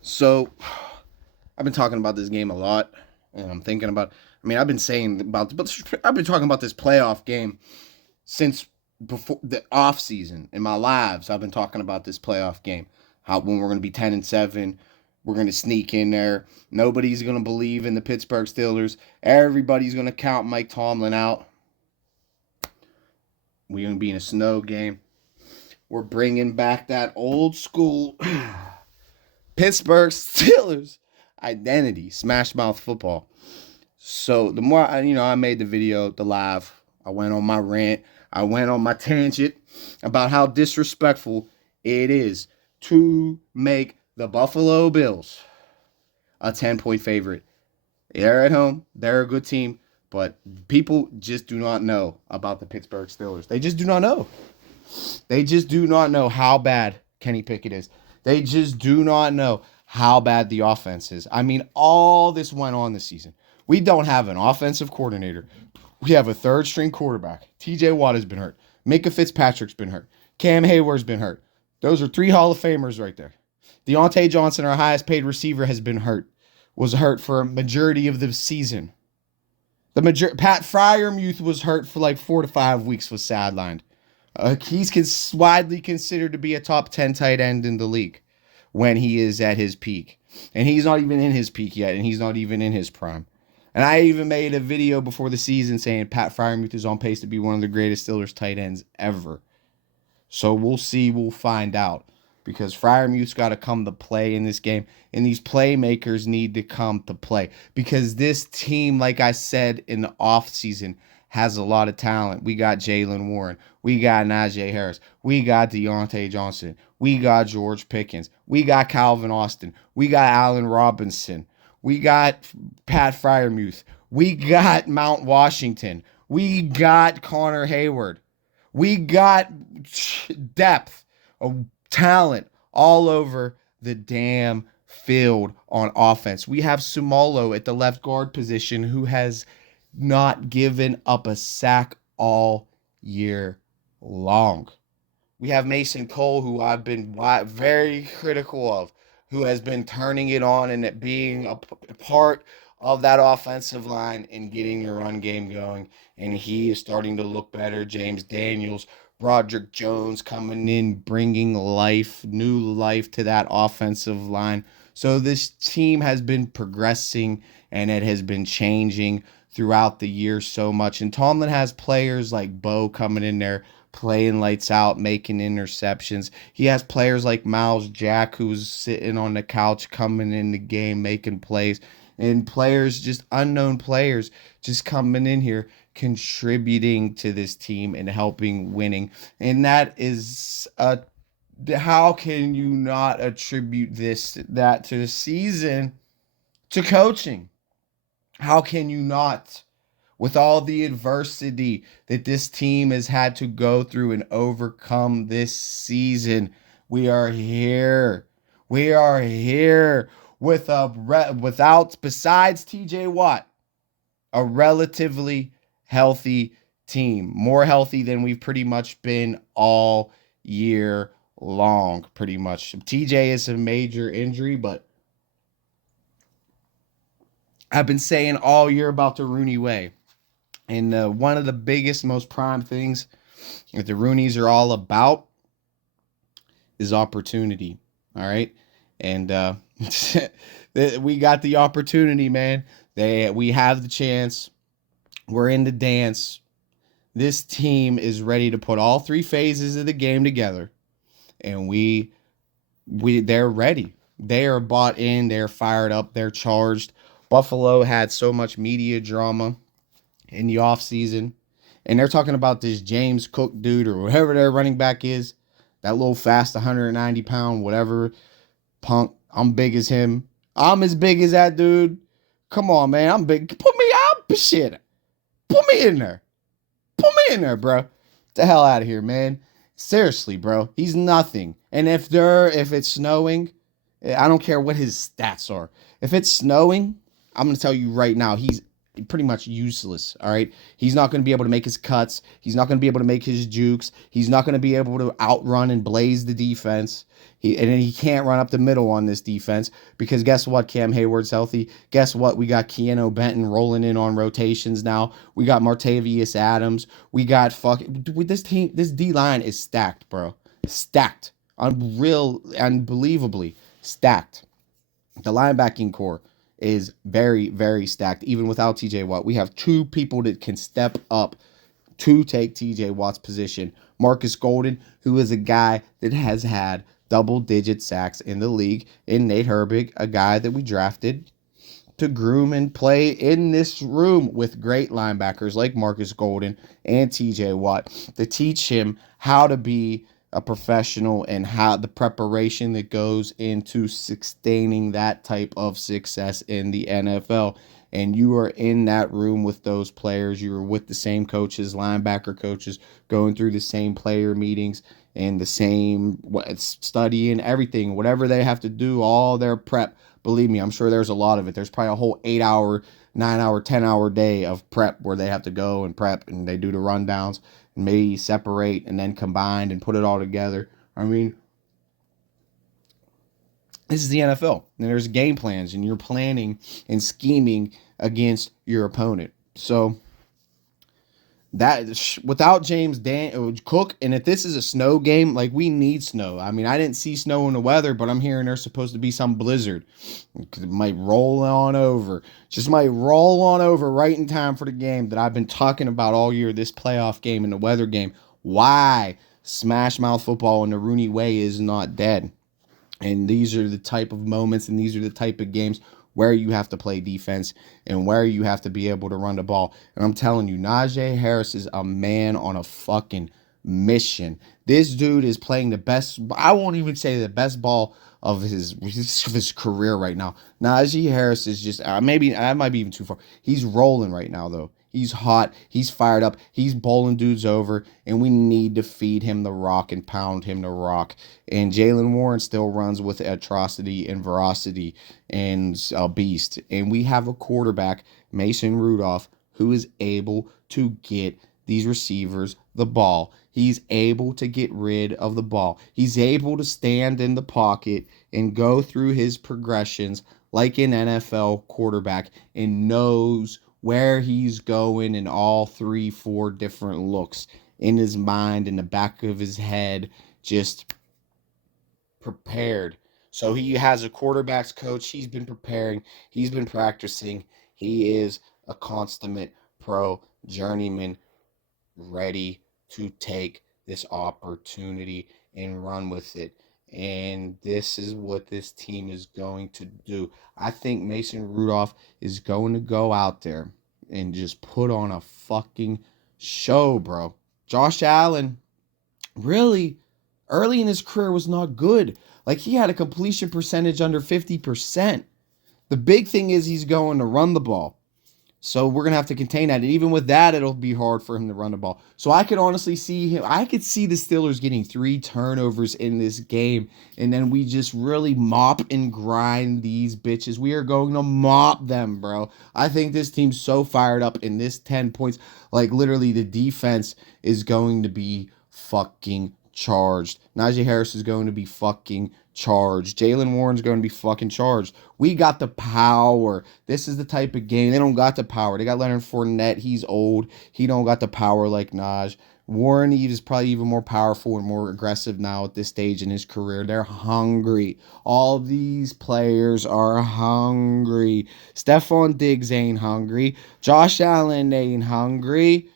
So, I've been talking about this game a lot, and I'm thinking about. I've been saying about, but I've been talking about this playoff game since before the off season. In my lives, I've been talking about this playoff game. How when we're going to be 10-7, we're going to sneak in there. Nobody's going to believe in the Pittsburgh Steelers. Everybody's going to count Mike Tomlin out. We're going to be in a snow game. We're bringing back that old school Pittsburgh Steelers identity, smash mouth football. So the more I made the video, the live, I went on my rant, I went on my tangent about how disrespectful it is to make the Buffalo Bills a 10-point favorite. They're at home, they're a good team, but people just do not know about the Pittsburgh Steelers. They just do not know. They just do not know how bad Kenny Pickett is. They just do not know how bad the offense is. All this went on this season. We don't have an offensive coordinator. We have a third string quarterback. TJ Watt has been hurt. Micah Fitzpatrick's been hurt. Cam Hayward's been hurt. Those are 3 Hall of Famers right there. Deontay Johnson, our highest paid receiver, has been hurt. Was hurt for a majority of the season. Pat Fryermuth was hurt for like 4 to 5 weeks, was sidelined. He's widely considered to be a top 10 tight end in the league when he is at his peak. And he's not even in his peak yet, and he's not even in his prime. And I even made a video before the season saying Pat Fryermuth is on pace to be one of the greatest Steelers tight ends ever. So we'll see, we'll find out. Because Fryermuth's got to come to play in this game. And these playmakers need to come to play. Because this team, like I said in the offseason, has a lot of talent. We got Jaylen Warren. We got Najee Harris. We got Deontay Johnson. We got George Pickens. We got Calvin Austin. We got Allen Robinson. We got Pat Fryermuth. We got Mount Washington. We got Connor Hayward. We got depth of talent all over the damn field on offense. We have Sumolo at the left guard position who has not given up a sack all year long. We have Mason Cole, who I've been very critical of, who has been turning it on and it being a part of that offensive line and getting the run game going. And he is starting to look better. James Daniels, Broderick Jones coming in, bringing new life to that offensive line. So this team has been progressing and it has been changing throughout the year so much. And Tomlin has players like Bo coming in there, playing lights out, making interceptions. He has players like Miles Jack, who's sitting on the couch, coming in the game, making plays. And players, just unknown players, just coming in here, contributing to this team and helping winning. And that is how can you not attribute that to the season, to coaching? How can you not? With all the adversity that this team has had to go through and overcome this season, we are here. We are here without, besides TJ Watt, a relatively healthy team. More healthy than we've pretty much been all year long, pretty much. TJ is a major injury, but I've been saying all year about the Rooney way. And one of the biggest, most prime things that the Roonies are all about is opportunity. All right. And we got the opportunity, man. We have the chance. We're in the dance. This team is ready to put all 3 phases of the game together. And they're ready. They are bought in. They're fired up. They're charged. Buffalo had so much media drama in the offseason. And they're talking about this James Cook dude or whatever their running back is. That little fast 190-pound, whatever, punk. I'm big as him. I'm as big as that dude. Come on, man. I'm big. Put me out. Shit. Put me in there. Put me in there, bro. Get the hell out of here, man. Seriously, bro. He's nothing. And if it's snowing, I don't care what his stats are. If it's snowing, I'm going to tell you right now, he's pretty much useless, all right? He's not going to be able to make his cuts. He's not going to be able to make his jukes. He's not going to be able to outrun and blaze the defense. And he can't run up the middle on this defense because guess what? Cam Hayward's healthy. Guess what? We got Keanu Benton rolling in on rotations now. We got Martavius Adams. We got this team. This D line is stacked, bro. Stacked. Unbelievably stacked. The linebacking core is very, very stacked. Even without TJ Watt, we have two people that can step up to take TJ Watt's position. Marcus Golden, who is a guy that has had double-digit sacks in the league, and Nate Herbig, a guy that we drafted to groom and play in this room with great linebackers like Marcus Golden and TJ Watt to teach him how to be a professional and how the preparation that goes into sustaining that type of success in the NFL. And you are in that room with those players. You are with the same coaches, linebacker coaches, going through the same player meetings and the same studying, everything, whatever they have to do, all their prep. Believe me, I'm sure there's a lot of it. There's probably a whole 8-hour, 9-hour, 10-hour day of prep where they have to go and prep and they do the rundowns and maybe separate and then combine and put it all together. I mean, this is the NFL, and there's game plans, and you're planning and scheming against your opponent. So that without James Cook, and if this is a snow game, like we need snow. I mean, I didn't see snow in the weather, but I'm hearing there's supposed to be some blizzard. It might roll on over. Just might roll on over right in time for the game that I've been talking about all year, this playoff game and the weather game. Why Smash Mouth football in the Rooney way is not dead. And these are the type of moments and these are the type of games where you have to play defense and where you have to be able to run the ball. And I'm telling you, Najee Harris is a man on a fucking mission. This dude is playing the best, I won't even say the best ball of his career right now. Najee Harris is just, maybe, I might be even too far. He's rolling right now, though. He's hot. He's fired up. He's bowling dudes over, and we need to feed him the rock and pound him the rock. And Jaylen Warren still runs with atrocity and veracity and a beast. And we have a quarterback, Mason Rudolph, who is able to get these receivers the ball. He's able to get rid of the ball. He's able to stand in the pocket and go through his progressions like an NFL quarterback and knows where he's going in all 3-4 different looks in his mind, in the back of his head, just prepared. So he has a quarterback's coach. He's been preparing. He's been practicing. He is a consummate pro journeyman ready to take this opportunity and run with it. And this is what this team is going to do. I think Mason Rudolph is going to go out there and just put on a fucking show, bro. Josh Allen, really, early in his career was not good. Like, he had a completion percentage under 50%. The big thing is he's going to run the ball. So we're going to have to contain that. And even with that, it'll be hard for him to run the ball. So I could honestly see him. I could see the Steelers getting 3 turnovers in this game. And then we just really mop and grind these bitches. We are going to mop them, bro. I think this team's so fired up in this 10 points. Like, literally, the defense is going to be fucking charged. Najee Harris is going to be fucking charged. Jaylen Warren's going to be fucking charged. We got the power. This is the type of game. They don't got the power. They got Leonard Fournette. He's old. He don't got the power like Naj. Warren is probably even more powerful and more aggressive now at this stage in his career. They're hungry. All these players are hungry. Stephon Diggs ain't hungry. Josh Allen ain't hungry.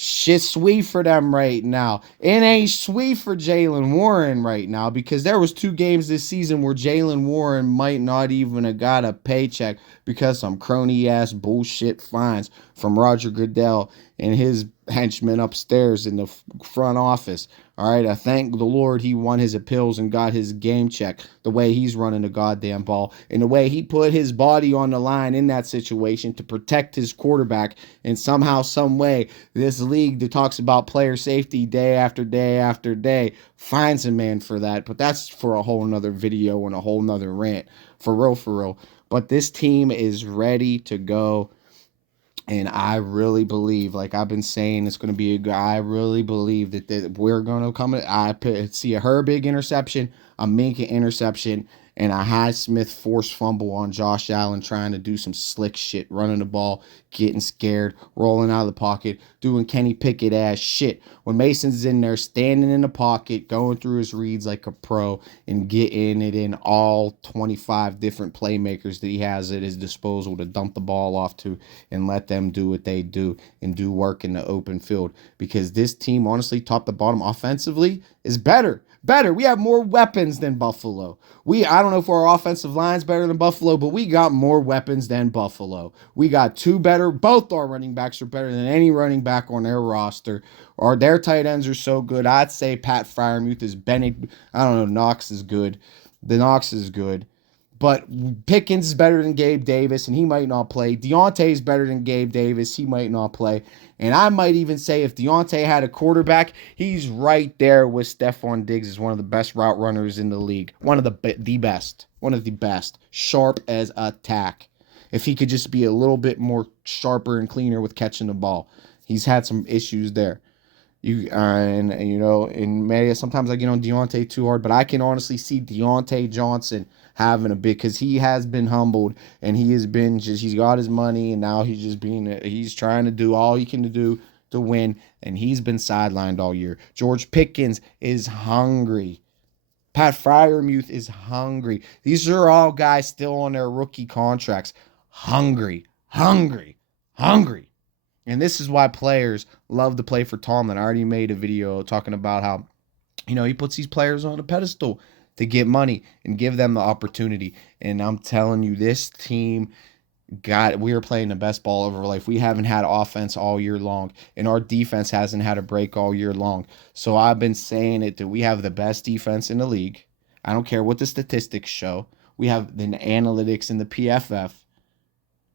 Shit's sweet for them right now. It ain't sweet for Jaylen Warren right now because there was 2 games this season where Jaylen Warren might not even have got a paycheck because some crony-ass bullshit fines from Roger Goodell and his henchmen upstairs in the front office. All right, I thank the Lord he won his appeals and got his game check the way he's running the goddamn ball and the way he put his body on the line in that situation to protect his quarterback. And somehow, some way, this league that talks about player safety day after day after day finds a man for that. But that's for a whole nother video and a whole nother rant. For real, for real. But this team is ready to go. And I really believe, like I've been saying, it's going to be a good. I really believe that we're going to come. See a Herbig interception, a Minka interception, and a Highsmith forced fumble on Josh Allen trying to do some slick shit, running the ball, getting scared, rolling out of the pocket, doing Kenny Pickett ass shit. When Mason's in there standing in the pocket, going through his reads like a pro, and getting it in all 25 different playmakers that he has at his disposal to dump the ball off to and let them do what they do and do work in the open field. Because this team, honestly, top to bottom offensively, is better. Better. We have more weapons than Buffalo. I don't know if our offensive line's better than Buffalo, but we got more weapons than Buffalo. We got two better. Both our running backs are better than any running back on their roster. Or their tight ends are so good. I'd say Pat Freiermuth is Bennett. I don't know. Knox is good. The Knox is good. But Pickens is better than Gabe Davis, and he might not play. Deontay is better than Gabe Davis. He might not play. And I might even say if Deontay had a quarterback, he's right there with Stephon Diggs as one of the best route runners in the league. One of the best. One of the best. Sharp as a tack. If he could just be a little bit more sharper and cleaner with catching the ball. He's had some issues there. And maybe sometimes I get on Deontay too hard, but I can honestly see Deontay Johnson having a big, because he has been humbled and he's got his money and now he's trying to do all he can do to win, and he's been sidelined all year. George Pickens is hungry. Pat Freiermuth is hungry. These are all guys still on their rookie contracts. Hungry. And this is why players love to play for Tomlin. I already made a video talking about how, he puts these players on a pedestal to get money and give them the opportunity. And I'm telling you, this team, we are playing the best ball of our life. We haven't had offense all year long, and our defense hasn't had a break all year long. So I've been saying it that we have the best defense in the league. I don't care what the statistics show. We have the analytics in the PFF.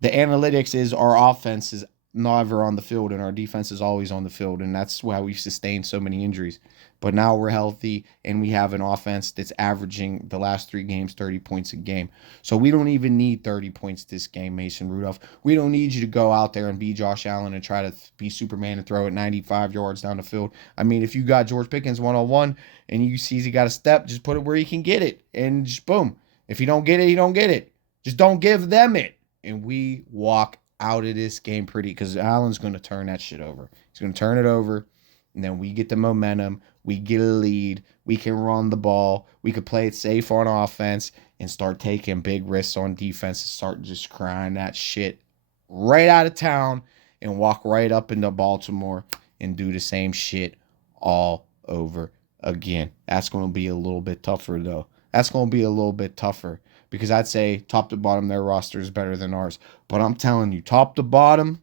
The analytics is our offense is never on the field and our defense is always on the field, and that's why we've sustained so many injuries. But now we're healthy and we have an offense that's averaging the last 3 games 30 points a game. So we don't even need 30 points this game, Mason Rudolph. We don't need you to go out there and be Josh Allen and try to be Superman and throw it 95 yards down the field. I mean, if you got George Pickens one-on-one and you see he got a step, just put it where he can get it, and just boom. If he don't get it, he don't get it. Just don't give them it. And we walk out of this game pretty, because Allen's going to turn that shit over. He's going to turn it over, and then we get the momentum. We get a lead. We can run the ball. We could play it safe on offense and start taking big risks on defense and start just crying that shit right out of town and walk right up into Baltimore and do the same shit all over again. That's going to be a little bit tougher, though. That's going to be a little bit tougher, because I'd say top to bottom, their roster is better than ours. But I'm telling you, top to bottom,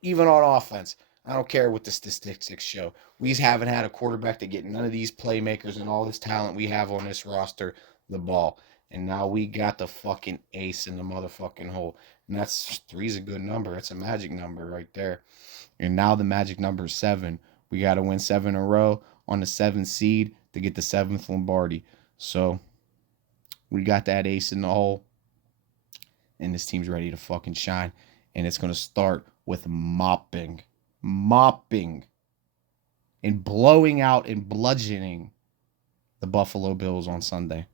even on offense, I don't care what the statistics show. We haven't had a quarterback to get none of these playmakers and all this talent we have on this roster the ball. And now we got the fucking ace in the motherfucking hole. And 3's a good number. That's a magic number right there. And now the magic number is 7. We got to win 7 in a row on the 7th seed to get the 7th Lombardi. So we got that ace in the hole, and this team's ready to fucking shine. And it's going to start with mopping, and blowing out and bludgeoning the Buffalo Bills on Sunday.